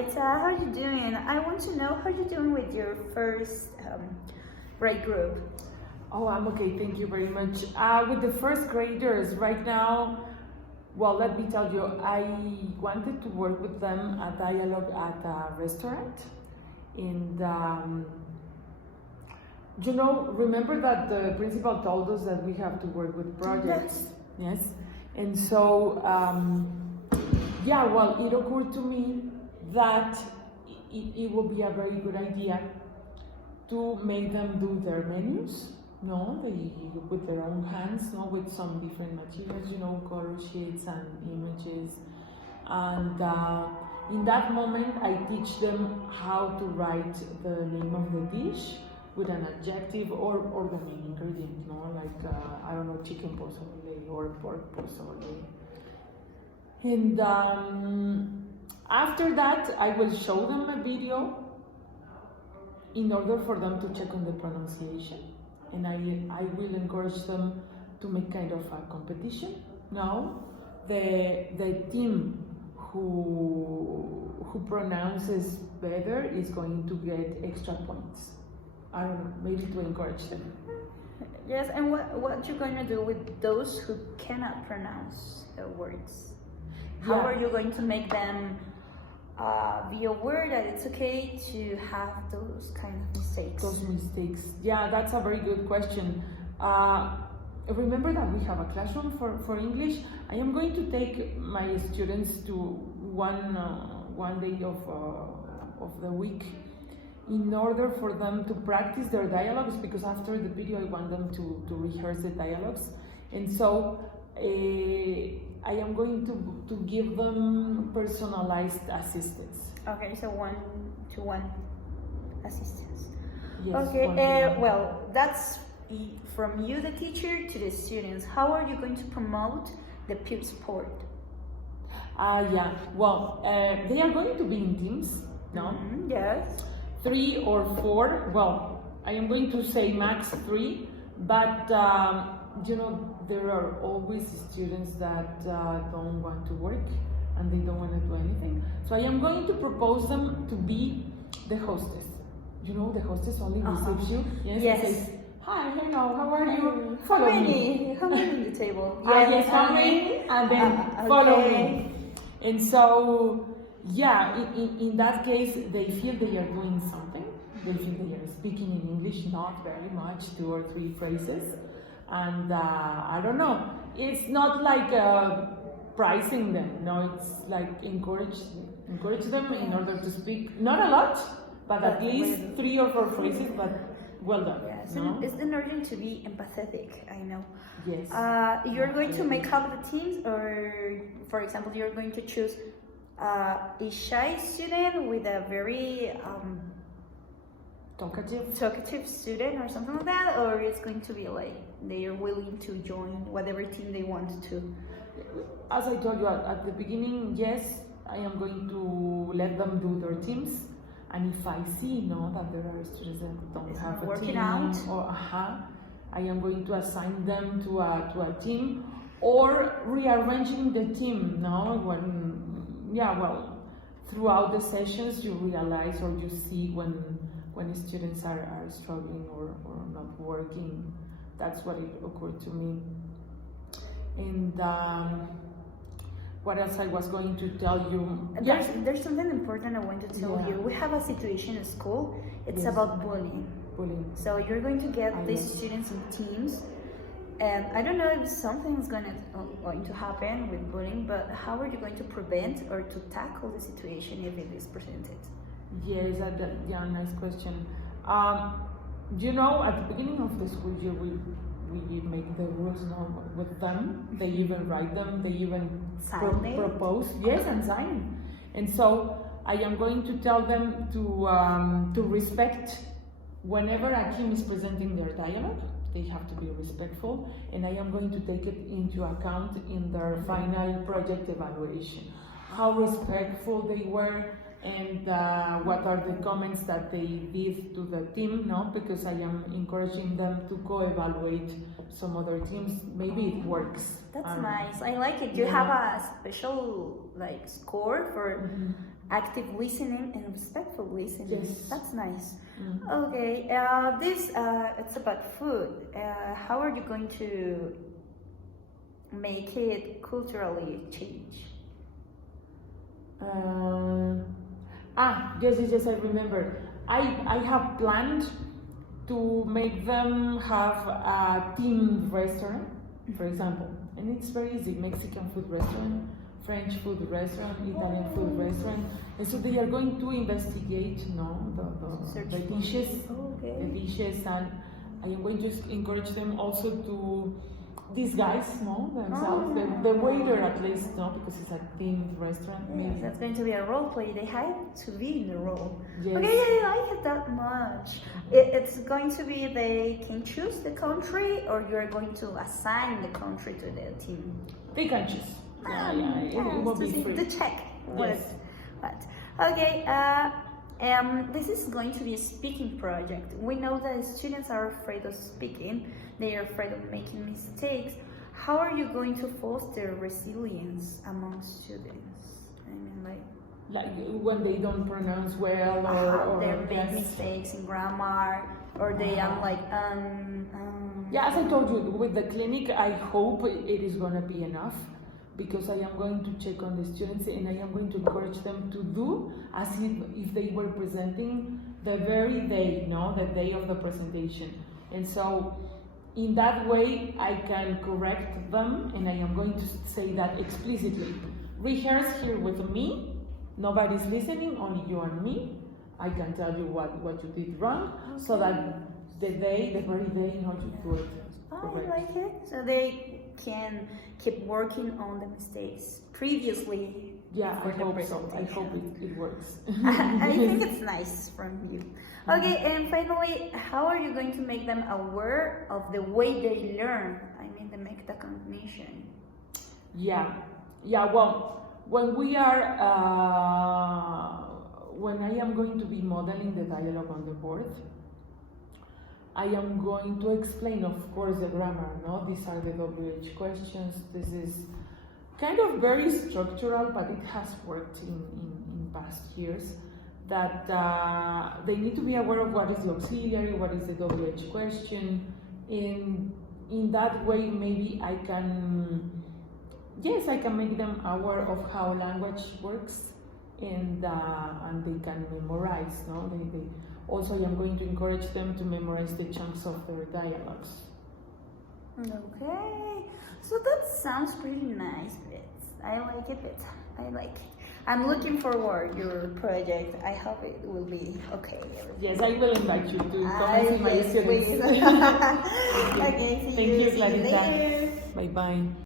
Maritza, how are you doing? I want to know how you're doing with your first grade group. Oh, I'm okay, thank you very much. With the first graders right now, well, let me tell you, I wanted to work with them a dialogue at a restaurant. And remember that the principal told us that we have to work with projects. Yes. And so, it occurred to me that it would be a very good idea to make them do their menus, with their own hands, with some different materials, color sheets and images. And in that moment, I teach them how to write the name of the dish with an adjective or the main ingredient, like, chicken pozole or pork pozole. And after that, I will show them a video in order for them to check on the pronunciation. And I will encourage them to make kind of a competition. Now, the team who pronounces better is going to get extra points. I don't know, maybe to encourage them. Yes, and what you're going to do with those who cannot pronounce the words? How are you going to make them be aware that it's okay to have those kind of mistakes? Those mistakes, yeah, that's a very good question. Remember that we have a classroom for English. I am going to take my students to one day of the week in order for them to practice their dialogues, because after the video I want them to rehearse the dialogues. And so I am going to give them personalized assistance. Okay, so one-to-one assistance. Yes, okay, well, that's from you, the teacher, to the students. How are you going to promote the peer support? They are going to be in teams, no? Mm-hmm, yes. 3 or 4, well, I am going to say max 3, but there are always students that don't want to work and they don't want to do anything. So I am going to propose them to be the hostess. The hostess only receives you. Yes. Says, hi, hello, how are you? Follow me. How many on the table? Yes, how many? And then follow me. And so, in that case, they feel they are doing something. They feel they are speaking in English, not very much, 2 or 3 phrases. And I don't know, it's not like pricing them, it's like encourage them in order to speak, not a lot, but at least 3 or 4 phrases, but well done. Yes, it's in order to be empathetic, I know. Yes. You're going to make up the teams, or for example, you're going to choose a shy student with a very talkative student or something like that, or it's going to be like they are willing to join whatever team they want to? As I told you at the beginning, yes, I am going to let them do their teams, and if I see that there are students that don't have a team, I am going to assign them to a team, or rearranging the team. Throughout the sessions you realize or you see when students are struggling or not working. That's what it occurred to me. And what else I was going to tell you? There's something important I want to tell you. We have a situation in school. It's about bullying. So you're going to get these students in teams, and I don't know if something's going to happen with bullying, but how are you going to prevent or to tackle the situation if it is presented? Yes, nice question. At the beginning of the school year, we make the rules with them. They even write them. They even propose. Yes, and sign. And so I am going to tell them to respect whenever a team is presenting their dialogue. They have to be respectful, and I am going to take it into account in their final project evaluation. How respectful they were, and what are the comments that they give to the team, no? Because I am encouraging them to co-evaluate some other teams. Maybe it works. That's nice. I like it. You have a special like score for active listening and respectful listening. Yes. That's nice. Okay. This it's about food. How are you going to make it culturally change? Yes, I remember. I have planned to make them have a themed restaurant, for example. And it's very easy, Mexican food restaurant, French food restaurant, Italian food restaurant. And so they are going to investigate, the dishes, the dishes, and I am going to encourage them also to disguise, themselves, the waiter at least, because it's a themed restaurant. Yes, that's going to be a role play. They have to be in the role. Yes. Okay, I like it that much. It's going to be they can choose the country, or you're going to assign the country to the team. They can choose. It will be free. To check. Yes. What? Okay. This is going to be a speaking project. We know that students are afraid of speaking. They are afraid of making mistakes. How are you going to foster resilience among students? I mean, like when they don't pronounce well, or they make mistakes in grammar, or they Yeah, as I told you, with the clinic, I hope it is going to be enough, because I am going to check on the students and I am going to encourage them to do as if they were presenting the very day, the day of the presentation. And so in that way, I can correct them, and I am going to say that explicitly. Rehearse here with me, nobody's listening, only you and me. I can tell you what you did wrong, so that the very day, you do it correct. I like it. So they can keep working on the mistakes previously. Yeah, I hope so. I hope it works. I think it's nice from you. Okay, and finally, how are you going to make them aware of the way they learn? I mean, the metacognition. Yeah. Well, when we are, when I am going to be modeling the dialogue on the board, I am going to explain, of course, the grammar. These are the WH questions. This is kind of very structural, but it has worked in past years. That they need to be aware of what is the auxiliary, what is the WH question. In that way, maybe I can make them aware of how language works, and they can memorize. They also, I am going to encourage them to memorize the chunks of their dialogues. Okay, so that sounds pretty nice, Bits. I like it. I'm looking forward to your project. I hope it will be okay. Yes, I will invite you to come and see my students. Okay, see Thank you, Clarita. later. Bye-bye.